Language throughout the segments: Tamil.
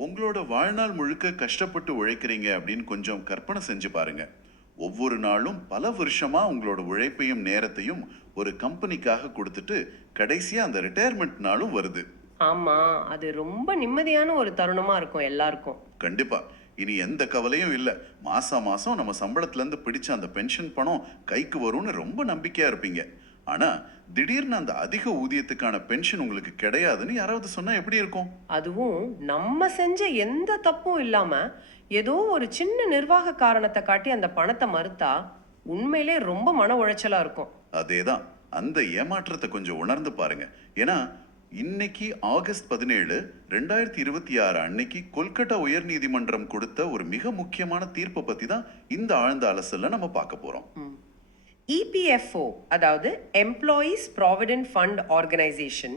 உங்களோட வாழ்நாள் முழுக்க கஷ்டப்பட்டு உழைக்கிறீங்க அப்படின்னு கொஞ்சம் கற்பனை செஞ்சு பாருங்க. ஒவ்வொரு நாளும் பல வருஷமா உங்களோட உழைப்பையும் நேரத்தையும் ஒரு கம்பெனிக்காக கொடுத்துட்டு கடைசியா அந்த ரிட்டையர்மெண்ட் நாளும் வருது. ஆமா. அது ரொம்ப நிம்மதியான ஒரு தருணமா இருக்கும் எல்லாருக்கும். கண்டிப்பா. இனி எந்த கவலையும் இல்ல. மாசா மாசம் நம்ம சம்பளத்துல இருந்து பிடிச்ச அந்த பென்ஷன் பணம் கைக்கு வரும்னு ரொம்ப நம்பிக்கையா இருப்பீங்க. ஆனா திடீர்னு அந்த அதிக ஊதியத்துக்கான பென்ஷன் உங்களுக்கு கிடையாதுன்னு யாராவது சொன்னா எப்படி இருக்கும்? அதுவும் நம்ம செஞ்ச எந்த தப்பும் இல்லாம ஏதோ ஒரு சின்ன நிர்வாக காரணத்தை காட்டி அந்த பணத்தை மறுத்தா உண்மையிலே ரொம்ப மன உளைச்சலா இருக்கும். அதேதான். அந்த ஏமாற்றத்தை கொஞ்சம் உணர்ந்து பாருங்க. ஏன்னா இன்னைக்கு ஆகஸ்ட் 17 2026 அன்னைக்கு கொல்கட்டா உயர் நீதிமன்றம் கொடுத்த ஒரு மிக முக்கியமான தீர்ப்பை பத்தி தான் இந்த ஆழ்ந்த அலசல்ல நம்ம பார்க்க போறோம். இபிஎஃப்ஓ, அதாவது எம்ப்ளாயீஸ் ப்ராவிடென்ட் ஃபண்ட் ஆர்கனைசேஷன்,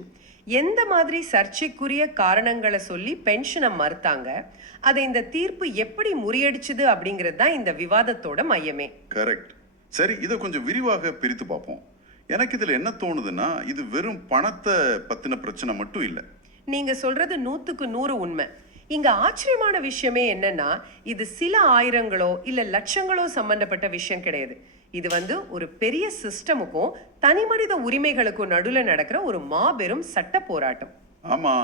எந்த மாதிரி சர்ச்சைக்குரிய காரணங்களை சொல்லி பென்ஷனை மறுத்தாங்க, அதை இந்த தீர்ப்பு எப்படி முறியடிச்சுது அப்படிங்கிறது தான் இந்த விவாதத்தோட மையமே. கரெக்ட். சரி, இதை கொஞ்சம் விரிவாக பிரித்து பார்ப்போம். எனக்கு இதுல என்ன தோணுதுன்னா, இது வெறும் பணத்தை பத்தின பிரச்சனை மட்டும் இல்லை. நீங்க சொல்றது 100% உண்மை. இங்க ஆச்சரியமான விஷயமே என்னன்னா, இது சில ஆயிரங்களோ இல்ல லட்சங்களோ சம்பந்தப்பட்ட விஷயம் கிடையாது. இது ஒரு பெரிய சிஸ்டமுக்கும் தனிமனித உரிமைகளுக்கும் நடுவுல நடக்கிற ஒரு மாபெரும் சட்ட போராட்டம். ஆமா,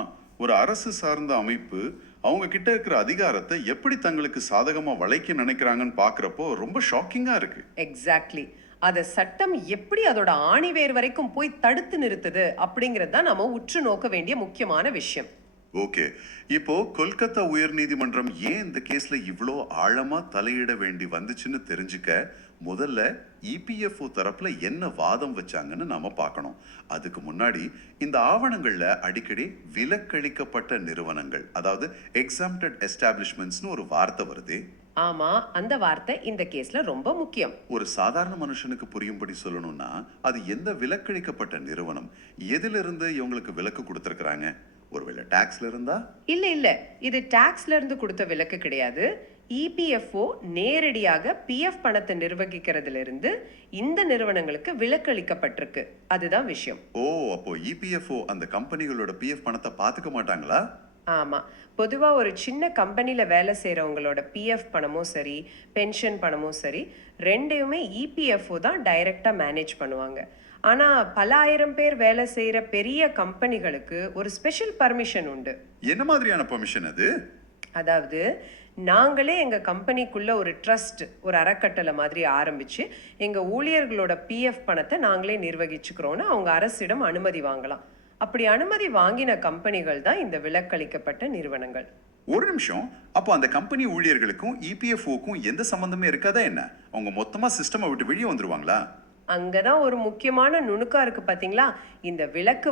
ஒரு அரசு சார்ந்த அமைப்பு அவங்க கிட்ட இருக்கிற அதிகாரத்தை எப்படி தங்களுக்கு சாதகமா வளைக்க நினைக்கிறாங்கன்னு பாக்குறப்போ ரொம்ப ஷாக்கிங்கா இருக்கு. எக்ஸாக்ட்லி. அத சட்டம் எப்படி அதோட ஆணிவேர் வரைக்கும் போய் தடுத்து நிறுத்துது அப்படிங்கிறது தான் நம்ம உற்று நோக்க வேண்டிய முக்கியமான விஷயம். ஓகே, இப்போ கொல்கத்தா உயர் நீதிமன்றம் ஏன் இந்த கேஸ்ல இவ்வளோ ஆழமா தலையிட வேண்டி வந்துச்சுன்னு தெரிஞ்சுக்க முதல்ல இபிஎஃப்ஓ தரப்புல என்ன வாதம் வச்சாங்கன்னு நாம பார்க்கணும். அதுக்கு முன்னாடி இந்த ஆவணங்கள்ல அடிக்கடி விலக்களிக்கப்பட்ட நிறுவனங்கள், அதாவது எக்ஸாம்டட் எஸ்டாப்ளிஷ்மெண்ட்ஸ்னு ஒரு வார்த்தை வருது. ஆமா, அந்த வார்த்தை இந்த கேஸ்ல ரொம்ப முக்கியம். ஒரு சாதாரண மனுஷனுக்கு புரியும்படி சொல்லணும்னா அது எந்த விலக்களிக்கப்பட்ட நிறுவனம், எதிலிருந்து இவங்களுக்கு விலக்கு கொடுத்திருக்கிறாங்க? ஒருவேளை டாக்ஸ்ல இருந்தா? இல்ல இல்ல, இது டாக்ஸ்ல இருந்து கொடுத்த விலக்கு கிடையாது. இபிஎஃப்ஓ நேரடியாக பிஎஃப் பணத்தை நிர்வகிக்கிறதுல இருந்து இந்த நிறுவனங்களுக்கு விலக்கு அளிக்கப்பட்டிருக்கு. அதுதான் விஷயம். ஓ, அப்போ இபிஎஃப்ஓ அந்த கம்பெனிகளோட பிஎஃப் பணத்தை பாத்துக்க மாட்டாங்களா? ஆமா. பொதுவா ஒரு சின்ன கம்பெனில வேலை செய்யறவங்களோட பிஎஃப் பணமும் சரி, பென்ஷன் பணமும் சரி, ரெண்டையுமே இபிஎஃப்ஓ தான் டைரக்டா மேனேஜ் பண்ணுவாங்க. ஆனா பல ஆயிரம் பேர் வேலை செய்யற பெரிய கம்பெனிகளுக்கு ஒரு ஸ்பெஷல் பர்மிஷன் உண்டு. என்ன மாதிரியான பர்மிஷன் அது? அதாவது நாங்களே எங்க கம்பெனிக்குள்ள ஒரு ட்ரஸ்ட், ஒரு அறக்கட்டளை மாதிரி ஆரம்பிச்சு எங்க ஊழியர்களோட பிஎஃப் பணத்தை நாங்களே நிர்வகிச்சுக்கிறோம்னு அவங்க அரசிடம் அனுமதி வாங்கலாம். அப்படி அனுமதி வாங்கின கம்பெனிகள் தான் இந்த விலக்களிக்கப்பட்ட நிறுவனங்கள். ஒரு நிமிஷம், அப்போ அந்த கம்பெனி ஊழியர்களுக்கும் இபிஎஃப்ஓக்கும் எந்த சம்பந்தமே இருக்காதா என்ன? அவங்க மொத்தமா சிஸ்டமை விட்டு வெளியே வந்துருவாங்களா? அங்கதான் ஒரு முக்கியமான நுணுக்கா இருக்கு பாத்தீங்களா. இந்த விலக்கு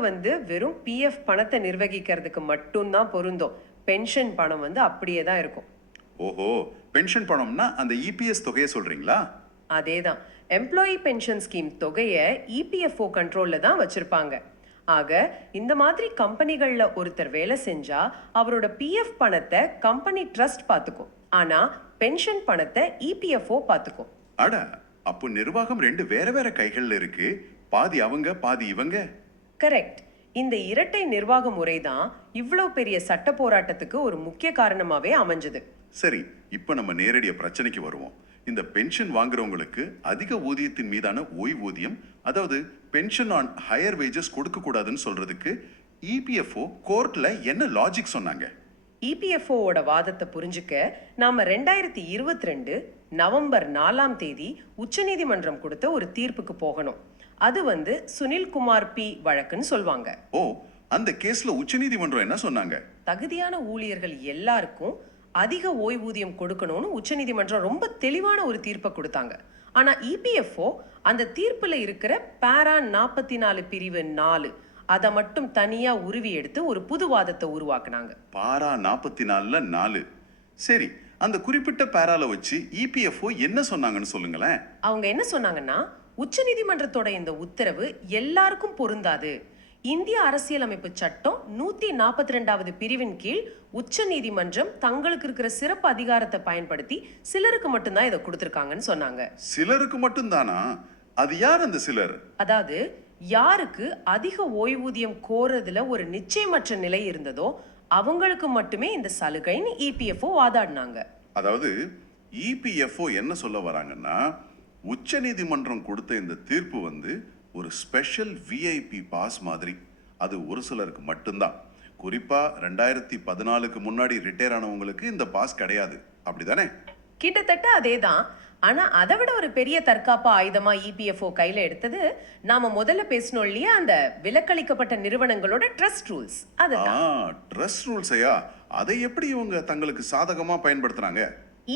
வெறும் பிஎஃப் பணத்தை நிர்வகிக்கிறதுக்கு மட்டும்தான் பொருந்தும். பென்ஷன் பணம் அப்படியே தான் இருக்கும். ஓஹோ, பென்ஷன் பணம்னா அந்த இபிஎஸ் தொகையை சொல்றீங்களா? அதேதான். எம்ப்ளாயி பென்ஷன் ஸ்கீம் தொகையை இபிஎஃப்ஓ கண்ட்ரோல்ல தான் வச்சிருப்பாங்க. ஆக இந்த மாதிரி கம்பெனிகள்ல ஒருத்தர் வேலை செஞ்சா அவரோட பிஎஃப் பணத்தை கம்பெனி ட்ரஸ்ட் பாத்துக்கும். ஆனா பென்ஷன் பணத்தை இபிஎஃப்ஓ பாத்துக்கும். அட, அப்போ நிர்வாகம் ரெண்டு வேற வேற கைகள்ல இருக்கு. பாதி அவங்க பாதி இவங்க. கரெக்ட். இந்த இரட்டை நிர்வாக முறை தான் இவ்வளவு பெரிய சட்ட போராட்டத்துக்கு ஒரு முக்கிய காரணமாவே அமைஞ்சது. சரி, இப்போ நம்ம நேரடிய பிரச்சனைக்கு வருவோம். இந்த பென்ஷன் வாங்குறவங்களுக்கு அதிக ஊதியத்தின் மீதான ஓய்வூதியம், அதாவது பென்ஷன் ஆன் ஹையர் வேஜஸ் கொடுக்க கூடாதுன்னு சொல்றதுக்கு இபிஎஃப்ஓ கோர்ட்ல என்ன லாஜிக் சொன்னாங்க? இபிஎஃப்ஓட வாதத்தை புரிஞ்சுக்க நாம 2022 நவம்பர் 4ஆம் தேதி உச்சநீதிமன்றம் கொடுத்த ஒரு தீர்ப்புக்கு போகணும். அது சுனில் குமார் பி வழக்குன்னு சொல்வாங்க. ஓ, அந்த கேஸ்ல உச்சநீதிமன்றம் என்ன சொன்னாங்க? தகுதியான ஊழியர்கள் எல்லாருக்கும் அதிக ஓய்வூதியம் கொடுக்கணும்னு உச்சநீதிமன்றம் ரொம்ப தெளிவான ஒரு தீர்ப்பை கொடுத்தாங்க. ஆனா இபிஎஃப்ஓ அந்த தீர்ப்புல இருக்கிற பாரா 44 பிரிவு 4 அதை மட்டும் தனியா உருவி எடுத்து ஒரு புது வாதத்தை உருவாக்குனாங்க. பாரா 44ல 4. சரி, அந்த குறிப்பிட்ட பாரால வச்சு இபிஎஃப்ஓ என்ன சொன்னாங்கன்னு சொல்லுங்களேன். அவங்க என்ன சொன்னாங்கன்னா, உச்சநீதிமன்றத்தோட இந்த உத்தரவு எல்லாருக்கும் பொருந்தாது. இந்திய அரசியலமைப்பு சட்டம் 142வது பிரிவின் கீழ் உச்ச நீதிமன்றம் தங்களுக்கு இருக்கிற சிறப்பு அதிகாரத்தை பயன்படுத்தி சிலருக்கு மட்டும்தான் இதை கொடுத்திருக்காங்கன்னு சொன்னாங்க. சிலருக்கு மட்டும்தானா? அது யார் அந்த சிலர்? அதாவது யாருக்கு அதிக ஓய்வூதியம் கோரதுல ஒரு நிச்சயமற்ற நிலை இருந்ததோ அவங்களுக்கு மட்டுமே இந்த சலுகைன்னு இபிஎஃப்ஓ வாதாடினாங்க. அதாவது இபிஎஃப்ஓ என்ன சொல்ல வராங்கன்னா, உச்சநீதிமன்றம் கொடுத்த இந்த தீர்ப்பு வந்து ஒரு ஸ்பெஷல் விஐபி பாஸ் மாதிரி. அது ஒரு சிலருக்கு மட்டும்தான். குறிப்பா 2014க்கு முன்னாடி ரிட்டையர் ஆனவங்களுக்கு இந்த பாஸ் கிடையாது. அப்படிதானே? கிட்டத்தட்ட அதேதான். ஆனா அதை விட ஒரு பெரிய தற்காப்பு ஆயுதமா இபிஎஃப்ஓ கையில எடுத்தது நாம முதல்ல பேசணும் இல்லையா, அந்த விலக்களிக்கப்பட்ட நிறுவனங்களோட ட்ரஸ்ட் ரூல்ஸ். அதுதான் ட்ரஸ்ட் ரூல்ஸையா? அதை எப்படி இவங்க தங்களுக்கு சாதகமா பயன்படுத்துறாங்க?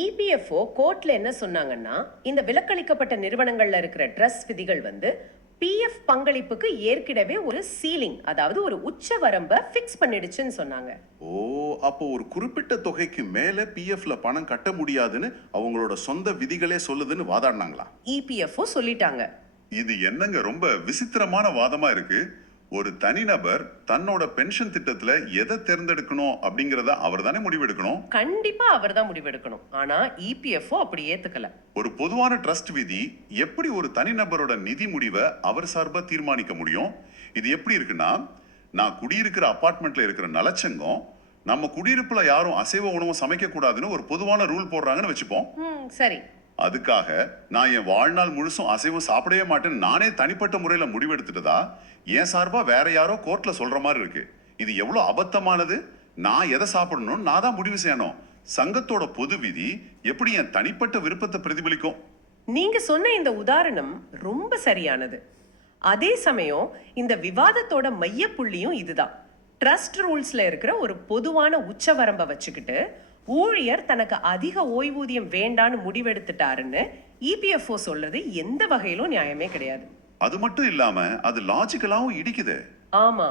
இபிஎஃப்ஓ கோர்ட்ல என்ன சொன்னாங்கன்னா, இந்த விலக்களிக்கப்பட்ட நிறுவனங்கள்ல இருக்கிற ட்ரஸ்ட் விதிகள் வந்து பிஎஃப் பங்களிப்புக்கு ஏற்கனவே ஒரு சீலிங், அதாவது ஒரு உச்ச வரம்பை ஃபிக்ஸ் பண்ணிடுச்சுன்னு சொன்னாங்க. ஓ, அப்போ ஒரு குறிப்பிட்ட தொகைக்கு மேல பிஎஃப்ல பணம் கட்ட முடியாதுன்னு அவங்களோட சொந்த விதிகளே சொல்லுதுன்னு வாதாடினாங்களா? இபிஎஃப்ஓ சொல்லிட்டாங்க. இது என்னங்க ரொம்ப விசித்திரமான வாதமா இருக்கு. ஒரு தனிநபர் தன்னோட பென்ஷன் திட்டத்துல எதை தேர்ந்தெடுக்கணும் அப்படிங்கறத அவர் தானே முடிவெடுக்கணும். கண்டிப்பா அவர் தான் முடிவெடுக்கணும். ஆனா இபிஎஃப்ஓ அப்படி ஏத்துக்கல. ஒரு பொதுவான ட்ரஸ்ட் விதி எப்படி ஒரு தனிநபரோட நிதி முடிவை அவர் சார்பா தீர்மானிக்க முடியும்? இது எப்படி இருக்குன்னா, நான் குடியிருக்கிற அபார்ட்மெண்ட்ல இருக்கிற நலச்சங்கம் நம்ம குடியிருப்புல யாரும் அசைவ உணவு சமைக்க கூடாதுன்னு ஒரு பொதுவான ரூல் போடுறாங்கன்னு வச்சுப்போம். சரி. அதுக்காக நான் என் வாழ்நாள் முழுசும் அசைவம் சாப்பிடவே மாட்டேன்னு நானே தனிப்பட்ட முறையில முடிவெடுத்துட்டதா என் சார்பா வேற யாரோ கோர்ட்ல சொல்ற மாதிரி இருக்கு. இது எவ்வளவு அபத்தமானது. நான் எதை சாப்பிடணும்னு நான் தான் முடிவு செய்யணும். சங்கத்தோட பொது விதி எப்படி என் தனிப்பட்ட விருப்பத்தை பிரதிபலிக்கும்? நீங்க சொன்ன இந்த உதாரணம் ரொம்ப சரியானது. அதே சமயம் இந்த விவாதத்தோட மையப்புள்ளியும் இதுதான். ட்ரஸ்ட் ரூல்ஸ்ல இருக்கிற ஒரு பொதுவான உச்சவரம்பை வச்சுக்கிட்டு ஊழியர் தனக்கு அதிக ஓய்வூதியம் வேண்டான்னு முடிவெடுத்துட்டாருன்னு இபிஎஃப்ஓ சொல்றது எந்த வகையிலும் நியாயமே கிடையாது. அது மட்டும் இல்லாம அது லாஜிக்கலாவும் இடிக்குது. ஆமா,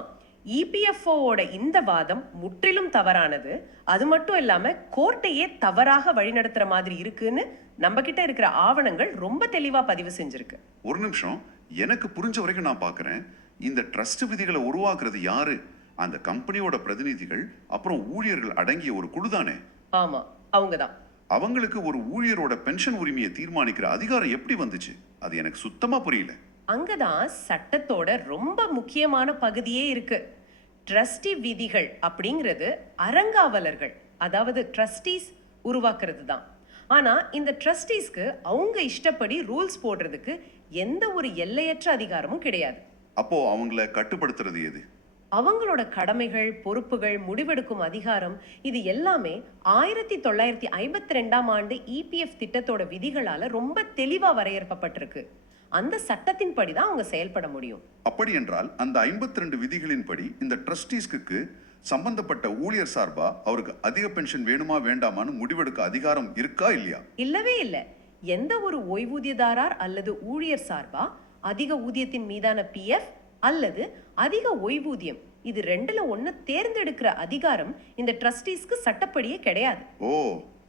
இபிஎஃப்ஓவோட இந்த வாதம் முற்றிலும் தவறானது. அது மட்டும் இல்லாம கோர்ட்டையே தவறாக வழிநடத்துற மாதிரி இருக்குன்னு நம்ம கிட்ட இருக்கிற ஆவணங்கள் ரொம்ப தெளிவா பதிவு செஞ்சிருக்கு. ஒரு நிமிஷம், எனக்கு புரிஞ்ச வரைக்கும் நான் பாக்குறேன், இந்த ட்ரஸ்ட் விதிகளை உருவாக்குறது யாரு? அந்த கம்பெனியோட பிரதிநிதிகள், அப்புறம் ஊழியர்கள் அடங்கிய ஒரு குழுதானே? ஆமா, அவங்கதான். அவங்களுக்கு ஒரு ஊழியரோட பென்ஷன் உரிமையை தீர்மானிக்கிற அதிகாரம் எப்படி வந்துச்சு? அது எனக்கு சுத்தமா புரியல. அங்கதான் சட்டத்தோட ரொம்ப முக்கியமான பகுதியே இருக்கு. ட்ரஸ்டி விதிகள் அப்படிங்கிறது அறங்காவலர்கள், அதாவது ட்ரஸ்டீஸ் உருவாக்குறது தான். ஆனா இந்த ட்ரஸ்டீஸ்க்கு அவங்க இஷ்டப்படி ரூல்ஸ் போடுறதுக்கு எந்த ஒரு எல்லையற்ற அதிகாரமும் கிடையாது. அப்போ அவங்கள கட்டுப்படுத்துறது எது? அவங்களோட கடமைகள், பொறுப்புகள், முடிவெடுக்கும் அதிகாரம், இது எல்லாமே 1952ஆம் ஆண்டு இபிஎஃப் திட்டத்தோட விதிகளால ரொம்ப தெளிவா வரையறுக்கப்பட்டிருக்கு. அந்த சட்டத்தின்படி தான் அவங்க செயல்பட முடியும். அப்படி என்றால் அந்த 52 விதிகளின்படி இந்த ட்ரஸ்டீஸ்க்கு சம்பந்தப்பட்ட ஊழியர் சார்பா அவருக்கு அதிக பென்ஷன் வேணுமா வேண்டாமான்னு முடிவெடுக்க அதிகாரம் இருக்கா இல்லையா? இல்லவே இல்ல. எந்த ஒரு ஓய்வூதியதாரர் அல்லது ஊழியர் சார்பா அதிக ஊதியத்தின் மீதான பிஎஃப் அல்லது அதிக ஓய்வூதியம், இது ரெண்டுல ஒண்ணு தேர்ந்தெடுக்கிற அதிகாரம் இந்த ட்ரஸ்டீஸ்க்கு சட்டப்படியே கிடையாது. ஓ,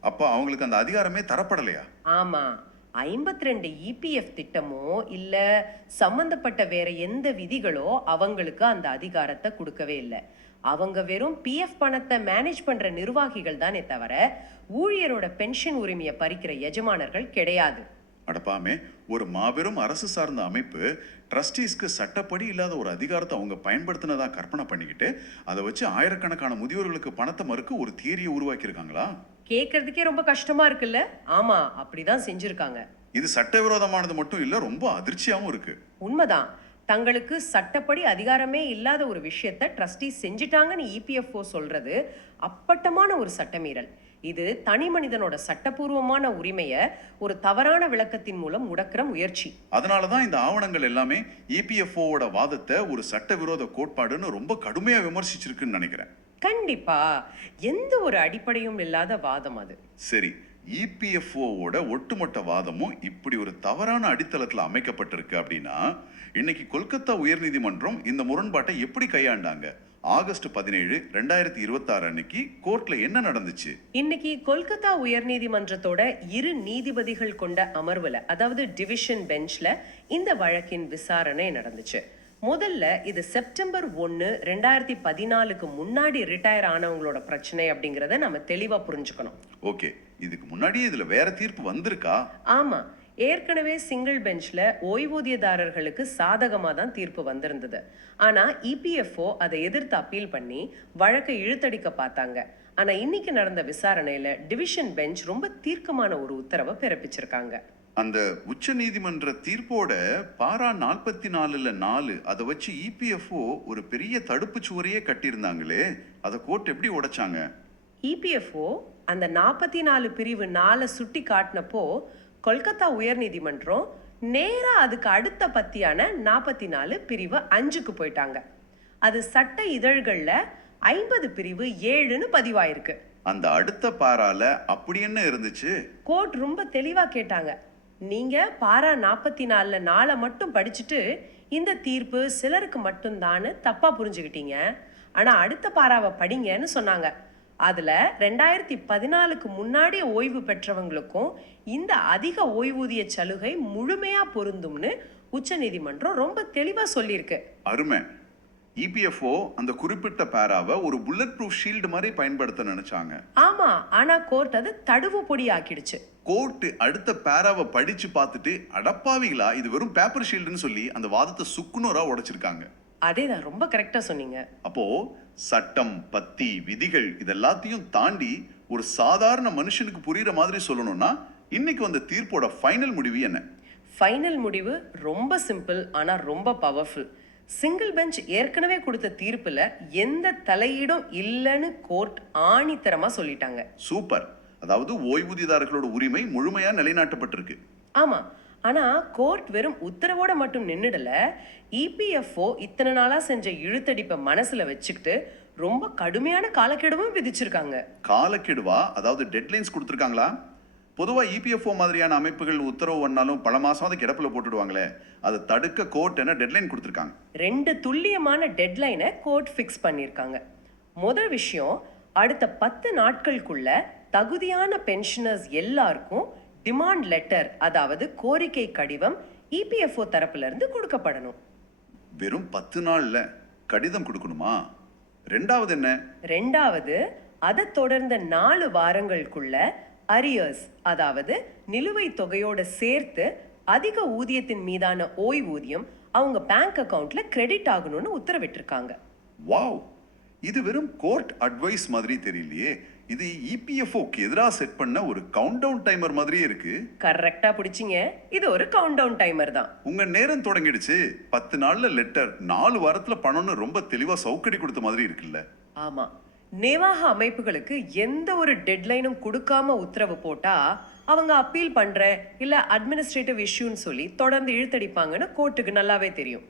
அப்ப அவங்களுக்கு அந்த அதிகாரமே தரப்படலையா? ஆமா, 52 இபிஎஃப் திட்டமோ இல்ல சம்பந்தப்பட்ட வேற எந்த விதிகளோ அவங்களுக்கு அந்த அதிகாரத்தை கொடுக்கவே இல்லை. அவங்க வெறும் பிஎஃப் பணத்தை மேனேஜ் பண்ற நிர்வாகிகள் தானே தவிர ஊழியரோட பென்ஷன் உரிமையை பறிக்கிற எஜமானர்கள் கிடையாது. அடப்பாமே, ஒரு மாபெரும் அரசு சார்ந்த அமைப்பு ட்ரஸ்டீஸ்க்கு சட்டப்படி இல்லாத ஒரு அதிகாரத்தை அவங்க பயன்படுத்தினதா கற்பனை பண்ணிக்கிட்டு அதை வச்சு ஆயிரக்கணக்கான முதியோர்களுக்கு பணத்தை மறுக்க ஒரு தியரியை உருவாக்கியிருக்காங்களா? கேட்கறதுக்கே ரொம்ப கஷ்டமா இருக்குல்ல? ஆமா, அப்படிதான் செஞ்சிருக்காங்க. இது சட்டவிரோதமானது மட்டும் இல்ல, ரொம்ப அதிர்ச்சியாவும் இருக்கு. உண்மைதான். தங்களுக்கு சட்டப்படி அதிகாரமே இல்லாத ஒரு விஷயத்தை ட்ரஸ்டீஸ் செஞ்சிட்டாங்கன்னு இபிஎஃப்ஓ சொல்றது அப்பட்டமான ஒரு சட்டமீறல். இது தனி மனிதனோட சட்டபூர்வமான உரிமையை ஒரு தவறான விளக்கத்தின் மூலம் முடக்கிற முயற்சி. அதனாலதான் இந்த ஆவணங்கள் எல்லாமே இபிஎஃப்ஓவோட வாதத்தை ஒரு சட்டவிரோத கோட்பாடுன்னு ரொம்ப கடுமையா விமர்சிச்சிருக்குன்னு நினைக்கிறேன். கண்டிப்பா, எந்த ஒரு அடிப்படையும் இல்லாத வாதம் அது. சரி, இபிஎஃப்ஓவோட ஒட்டுமொத்த வாதமும் இப்படி ஒரு தவறான அடித்தளத்துல அமைக்கப்பட்டிருக்கு அப்படின்னா இன்னைக்கு கொல்கத்தா உயர்நீதிமன்றம் இந்த முரண்பாட்டை எப்படி கையாண்டாங்க? ஆகஸ்ட் 17, 2026 அன்னைக்கு கோர்ட்ல என்ன நடந்துச்சு? இன்னைக்கு கொல்கத்தா உயர்நீதிமன்றத்தோட 2 நீதிபதிகள் கொண்ட அமர்வுல, அதாவது டிவிஷன் பெஞ்ச்ல இந்த வழக்கின் விசாரணை நடந்துச்சு. முதல்ல இது செப்டம்பர் 1, 2014க்கு முன்னாடி ரிட்டையர் ஆனவங்களோட பிரச்சனை அப்படிங்கறத நம்ம தெளிவா புரிஞ்சுக்கணும். ஓகே, இதுக்கு முன்னாடியே இதுல வேற தீர்ப்பு வந்திருக்கா? ஆமா, ஏற்கனவே சிங்கிள் பெஞ்ச்ல ஓய்வூதியதாரர்களுக்கு சாதகமா தான் தீர்ப்பு வந்திருந்தது. ஆனா இபிஎஃப்ஓ அதை எதிர்த்து அப்பீல் பண்ணி வழக்கை இழுத்தடிக்க பார்த்தாங்க. ஆனா இன்னைக்கு நடந்த விசாரணையில டிவிஷன் பெஞ்ச் ரொம்ப தீர்க்கமான ஒரு உத்தரவை பிறப்பிச்சிருக்காங்க. அந்த உச்ச நீதிமன்ற தீர்ப்போட பாரா 44 அதை வச்சு இபிஎஃப்ஓ ஒரு பெரிய தடுப்பு சுவரையே கட்டியிருந்தாங்களே, அதை கோர்ட் எப்படி உடைச்சாங்க? இபிஎஃப்ஓ அந்த 44 பிரிவு 4 சுட்டி காட்டினப்போ கொல்கத்தா உயர்நீதிமன்றம் நேரா அதுக்கு அடுத்த பத்தியான 44 பிரிவு 5க்கு போயிட்டாங்க. அது சட்ட இதழ்கள்ல 50 பிரிவு 7ன்னு பதிவாயிருக்கு. அந்த அடுத்த பாரால அப்படி என்ன இருந்துச்சு? கோர்ட் ரொம்ப தெளிவா கேட்டாங்க, நீங்க பாரா 44 4 மட்டும் படிச்சுட்டு இந்த தீர்ப்பு சிலருக்கு மட்டும்தான் தப்பா புரிஞ்சுக்கிட்டீங்க. ஆனா அடுத்த பாராவை படிங்கன்னு சொன்னாங்க. அதுல 2014க்கு முன்னாடி ஓய்வு பெற்றவங்களுக்கும் இந்த அதிக ஓய்வூதிய சலுகை முழுமையா பொருந்தும்னு உச்ச நீதிமன்றம் ரொம்ப தெளிவா சொல்லியிருக்கு. அருமை. இபிஎஃப்ஓ அந்த குறிப்பிட்ட பாராவை ஒரு புல்லட் ப்ரூஃப் ஷீல்டு மாதிரி பயன்படுத்த நினைச்சாங்க. ஆமா, ஆனா கோர்ட் அது தடுவு பொடி ஆக்கிடுச்சு. கோர்ட் அடுத்த பாராவை படிச்சு பார்த்துட்டு அடப்பாவிகளா இது வெறும் பேப்பர் ஷீல்டுன்னு சொல்லி அந்த வாதத்தை சுக்குநூறா உடைச்சிருக்காங்க. அதேதான், ரொம்ப கரெக்டா சொன்னீங்க. அப்போ சட்டம், பத்தி, விதிகள் இதெல்லாத்தையும் தாண்டி ஒரு சாதாரண மனுஷனுக்கு புரியுற மாதிரி சொல்லணும்னா இன்னைக்கு வந்த தீர்ப்போட ஃபைனல் முடிவு என்ன? ஃபைனல் முடிவு ரொம்ப சிம்பிள், ஆனா ரொம்ப பவர்ஃபுல். சிங்கிள் பெஞ்ச் ஏற்கனவே கொடுத்த தீர்ப்புல எந்த தலையீடும் இல்லைன்னு கோர்ட் ஆணித்தரமா சொல்லிட்டாங்க. சூப்பர். அதாவது ஓய்வூதியதாரர்களோட உரிமை முழுமையா நிலைநாட்டப்பட்டிருக்கு. ஆமா, ஆனா கோர்ட் வெறும் உத்தரவோட மட்டும் நின்னுடல. இபிஎஃப்ஓ இத்தனை நாளா செஞ்ச இழுத்தடிப்பை மனசுல வச்சுக்கிட்டு ரொம்ப கடுமையான காலக்கெடுவும் விதிச்சிருக்காங்க. காலக்கெடுவா? அதாவது டெட்லைன்ஸ் கொடுத்துருக்காங்களா? பொதுவா இபிஎஃப்ஓ மாதிரியான அமைப்புகள் உத்தரவு பண்ணாலும் பல மாசம் கிடப்புல போட்டுடுவாங்களே, அதை தடுக்க கோர்ட் என்ன டெட்லைன் கொடுத்துருக்காங்க? 2 துல்லியமான டெட்லைனை கோர்ட் ஃபிக்ஸ் பண்ணியிருக்காங்க. முதல் விஷயம், அடுத்த 10 நாட்களுக்குள்ள தகுதியான பென்ஷனர்ஸ் எல்லாருக்கும் டிமாண்ட் லெட்டர், அதாவது கோரிக்கை கடிதம் இபிஎஃப்ஓ தரப்புல இருந்து கொடுக்கப்படணும். வெறும் 10 நாள்ல கடிதம் கொடுக்கணுமா? ரெண்டாவது என்ன? ரெண்டாவது, அதை தொடர்ந்த 4 வாரங்களுக்குள்ள அரியர்ஸ், அதாவது நிலுவைத் தொகையோட சேர்த்து அதிக ஊதியத்தின் மீதான ஓய்வூதியம் அவங்க பேங்க் அக்கவுண்ட்ல கிரெடிட் ஆகணும்னு உத்தரவிட்டிருக்காங்க. வாவ், இது வெறும் கோர்ட் அட்வைஸ் மாதிரி தெரியலையே. இது இபிஎஃப்ஓக்கு எதிராக செட் பண்ண ஒரு கவுண்ட் டவுன் டைமர் மாதிரியே இருக்கு. கரெக்டா பிடிச்சிங்க, இது ஒரு கவுண்ட் டவுன் டைமர் தான். உங்க நேரம் தொடங்கிடுச்சு, 10 நாள்ல லெட்டர், 4 வாரத்துல பணம்னு ரொம்ப தெளிவா சவுக்கடி கொடுத்த மாதிரி இருக்குல்ல? ஆமா, நிர்வாக அமைப்புகளுக்கு எந்த ஒரு டெட்லைனும் கொடுக்காம உத்தரவு போட்டா அவங்க அப்பீல் பண்ற இல்ல அட்மினிஸ்ட்ரேட்டிவ் இஷ்யூன்னு சொல்லி தொடர்ந்து இழுத்தடிப்பாங்கன்னு கோர்ட்டுக்கு நல்லாவே தெரியும்.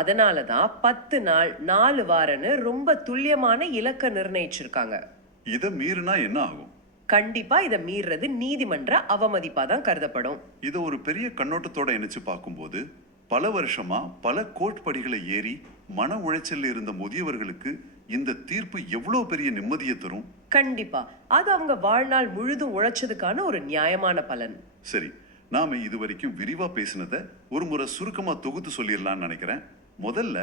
அதனால தான் 10 நாள் 4 வாரன்னு ரொம்ப துல்லியமான இலக்க நிர்ணயிச்சிருக்காங்க. இதை மீறினா என்ன ஆகும்? கண்டிப்பா இதை மீறது நீதிமன்ற அவமதிப்பா தான் கருதப்படும். இதை ஒரு பெரிய கண்ணோட்டத்தோட இணைச்சு பார்க்கும்போது பல வருஷமா பல கோர்ட் படிகளை ஏறி மன உளைச்சல் இருந்த முதியவர்களுக்கு இந்த தீர்ப்பு எவ்வளவு பெரிய நிம்மதியை தரும். கண்டிப்பா அது அவங்க வாழ்நாள் முழுதும் உழைச்சதுக்கான ஒரு நியாயமான பலன். சரி, நாம இதுவரைக்கும் விரிவா பேசினதை ஒரு முறை சுருக்கமா தொகுத்து சொல்லிடலாம்னு நினைக்கிறேன். முதல்ல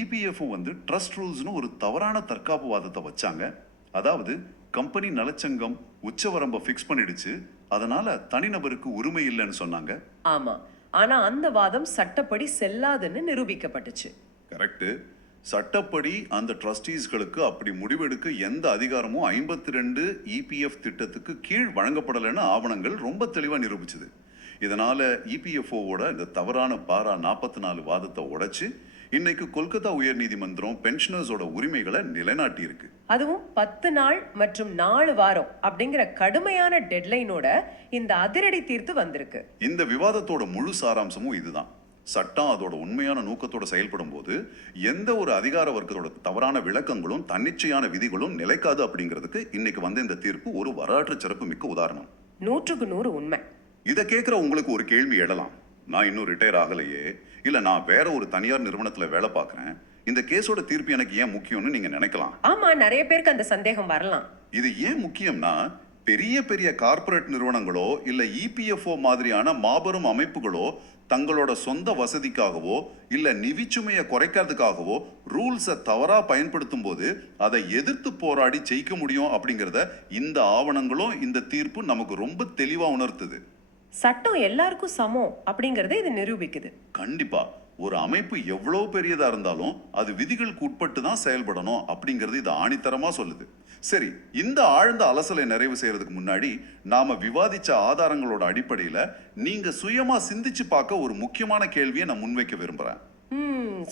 இபிஎஃப்ஓ ட்ரஸ்ட் ரூல்ஸ்னு ஒரு தவறான தற்காப்பு வாதத்தை வச்சாங்க. அதாவது கம்பெனி நலச்சங்கம் உச்சவரம்பை ஃபிக்ஸ் பண்ணிடுச்சு, அதனால தனிநபருக்கு உரிமை இல்லைன்னு சொன்னாங்க. ஆமா, ஆனா அந்த வாதம் சட்டப்படி செல்லாதுன்னு நிரூபிக்கப்பட்டுச்சு. கரெக்ட். சட்டப்படி அந்த ட்ரஸ்டீஸ்களுக்கு அப்படி முடிவெடுக்க எந்த அதிகாரமும் 52 இபிஎஃப் திட்டத்துக்கு கீழ் வழங்கப்படலைன்னு ஆவணங்கள் ரொம்ப தெளிவா நிரூபிச்சது. இதனால இபிஎஃப்ஓவோட இந்த தவறான பாரா 44 வாதத்தை உடைச்சு இன்னைக்கு கொல்கத்தா உயர் நீதிமன்றம் பென்ஷனர்ஸோட உரிமைகளை நிலைநாட்டி இருக்கு. அதுவும் 10 நாள் மற்றும் 4 வாரம் அப்படிங்கிற கடுமையான டெட்லைனோட இந்த அதிரடி தீர்த்து வந்திருக்கு. இந்த விவாதத்தோட முழு சாராம்சமும் இதுதான். சட்டம் அதோட உண்மையான நோக்கத்தோட செயல்படும் போது எந்த ஒரு அதிகார வர்க்கத்தோட தவறான விளக்கங்களும் தன்னிச்சையான விதிகளும் நிலைக்காது அப்படிங்கிறதுக்கு இன்னைக்கு இந்த தீர்ப்பு ஒரு வரலாற்று சிறப்பு மிக்க உதாரணம். 100க்கு 100 உண்மை. இதை கேட்கிற உங்களுக்கு ஒரு கேள்வி எழலாம், நான் இன்னும் ரிட்டையர் ஆகலையே, இல்ல நான் வேற ஒரு தனியார் நிறுவனத்துல வேலை பார்க்கறேன், இந்த கேஸோட தீர்ப்பு எனக்கு ஏன் முக்கியம்னு நீங்க நினைக்கலாம். ஆமா, நிறைய பேருக்கு அந்த சந்தேகம் வரலாம். இது ஏன் முக்கியம்னா, பெரிய பெரிய கார்ப்பரேட் நிறுவனங்களோ இல்ல இபிஎஃப்ஓ மாதிரியான மாபெரும் அமைப்புகளோ தங்களோட சொந்த வசதிக்காகவோ இல்ல நிதிச்சுமையை குறைக்கிறதுக்காகவோ ரூல்ஸை தவறா பயன்படுத்தும் போது அதை எதிர்த்து போராடி ஜெயிக்க முடியும் அப்படிங்கிறத இந்த ஆவணங்களும் இந்த தீர்ப்பு நமக்கு ரொம்ப தெளிவா உணர்த்துது. சட்டம் எல்லாருக்கும் சமம் அப்படிங்கறத இது நிரூபிக்குது. கண்டிப்பா ஒரு அமைப்பு எவ்வளவு பெரியதா இருந்தாலும் அது விதிகளுக்கு உட்பட்டு தான் செயல்படணும் அப்படிங்கிறது இது ஆணித்தரமா சொல்லுது. சரி, இந்த ஆழ்ந்த அலசலை நிறைவு செய்யறதுக்கு முன்னாடி நாம விவாதிச்ச ஆதாரங்களோட அடிப்படையில நீங்க சுயமா சிந்திச்சு பார்க்க ஒரு முக்கியமான கேள்வியை நான் முன்வைக்க விரும்புறேன்.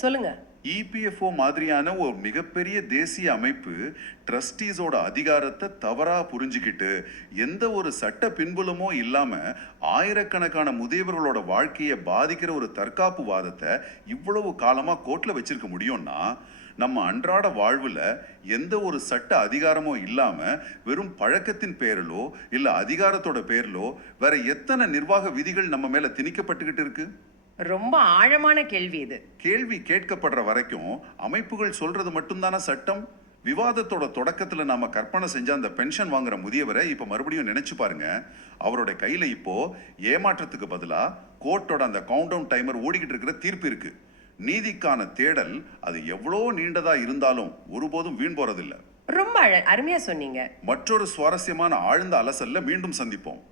சொல்லுங்க. இபிஎஃப்ஓ மாதிரியான ஒரு மிகப்பெரிய தேசிய அமைப்பு ட்ரஸ்டீஸோட அதிகாரத்தை தவறா புரிஞ்சுக்கிட்டு எந்த ஒரு சட்ட பின்புலமோ இல்லாம ஆயிரக்கணக்கான முதியவர்களோட வாழ்க்கையை பாதிக்கிற ஒரு தற்காப்பு வாதத்தை இவ்வளவு காலமா கோர்ட்ல வச்சிருக்க முடியும்னா, நம்ம அன்றாட வாழ்வுல எந்த ஒரு சட்ட அதிகாரமோ இல்லாம வெறும் பழக்கத்தின் பேரிலோ இல்ல அதிகாரத்தோட பேரிலோ வேற எத்தனை நிர்வாக விதிகள் நம்ம மேல திணிக்கப்பட்டுக்கிட்டு இருக்கு? ரொம்ப ஆழமான கேள்வி இது. கேள்வி கேட்கப்படுற வரைக்கும் அமைப்புகள் சொல்றது மட்டும்தானே சட்டம்? விவாதத்தோட தொடக்கத்துல நாம கற்பனை செஞ்ச அந்த பென்ஷன் வாங்குற முதியவரை இப்ப மறுபடியும் நினைச்சு பாருங்க. அவரோட கையில இப்போ ஏமாற்றத்துக்கு பதிலா கோர்ட்டோட அந்த கவுண்டவுன் டைமர் ஓடிக்கிட்டு இருக்கிற தீர்ப்பு இருக்கு. நீதிக்கான தேடல் அது எவ்வளோ நீண்டதா இருந்தாலும் ஒருபோதும் வீண் போறதில்லை. ரொம்ப அருமையா சொன்னீங்க. மற்றொரு சுவாரஸ்யமான ஆழ்ந்த அலசல்ல மீண்டும் சந்திப்போம்.